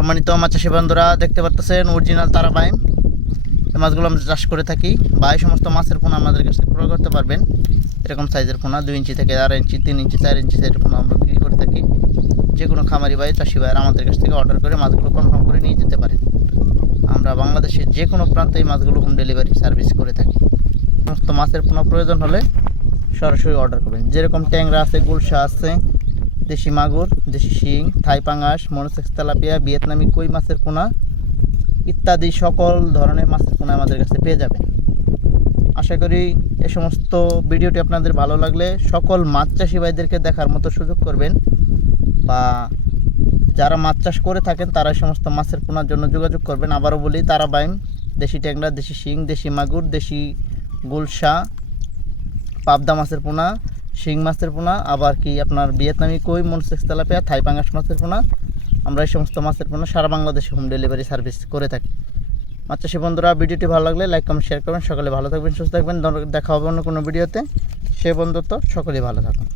সম্মানিত মাছ চাষি বন্ধুরা, দেখতে পাচ্ছেন অরিজিনাল তারা বাইম এই মাছগুলো আমরা চাষ করে থাকি। বা এই সমস্ত মাছের পোনা আমাদের কাছে ক্রয় করতে পারবেন। এরকম সাইজের পোনা, দুই ইঞ্চি থেকে আড়াই ইঞ্চি, তিন ইঞ্চি, চার ইঞ্চি সাইজের পোনা আমরা বিক্রি করে থাকি। যে কোনো খামারি ভাই, চাষি ভাইয়ের আমাদের কাছ থেকে অর্ডার করে মাছগুলো কনফার্ম করে নিয়ে যেতে পারেন। আমরা বাংলাদেশের যে কোনো প্রান্তে এই মাছগুলো হোম ডেলিভারি সার্ভিস করে থাকি। সমস্ত মাছের পোনা প্রয়োজন হলে সরাসরি অর্ডার করবেন। যেরকম ট্যাংরা আছে, গুলশা আছে দেশি মাগুর, দেশি শিং, থাই পাঙাশ মনোসেক্স তেলাপিয়া, ভিয়েতনামি, কই মাছের পোনা ইত্যাদি সকল ধরনের মাছের পোনা আমাদের কাছে পেয়ে যাবেন। আশা করি এ সমস্ত ভিডিওটি আপনাদের ভালো লাগলে সকল মাছ চাষি ভাইদেরকে দেখার মতো সুযোগ করবেন বা যারা মাছ চাষ করে থাকেন তারা সমস্ত মাছের পোনার জন্য যোগাযোগ করবেন। আবারও বলি তারা বাইম দেশি ট্যাংরা, দেশি শিং, দেশি মাগুর, দেশি গুলশা, পাবদা মাছের পোনা শিং মাছের পোনা, আবার কি আপনার ভিয়েতনামি কই, মনসেক্স তেলাপিয়া, থাই পাঙ্গাস মাছের পোনা। আমরা এই সমস্ত মাছের পোনা সারা বাংলাদেশে হোম ডেলিভারি সার্ভিস করে থাকি। মাছচাষী বন্ধুরা, ভিডিওটি ভালো লাগলে লাইক, কমেন্ট, শেয়ার করবেন। সকলে ভালো থাকবেন, সুস্থ থাকবেন। দেখা হবে অন্য কোনো ভিডিওতে। সে বন্ধুত্ব সকলেই ভালো থাকুন।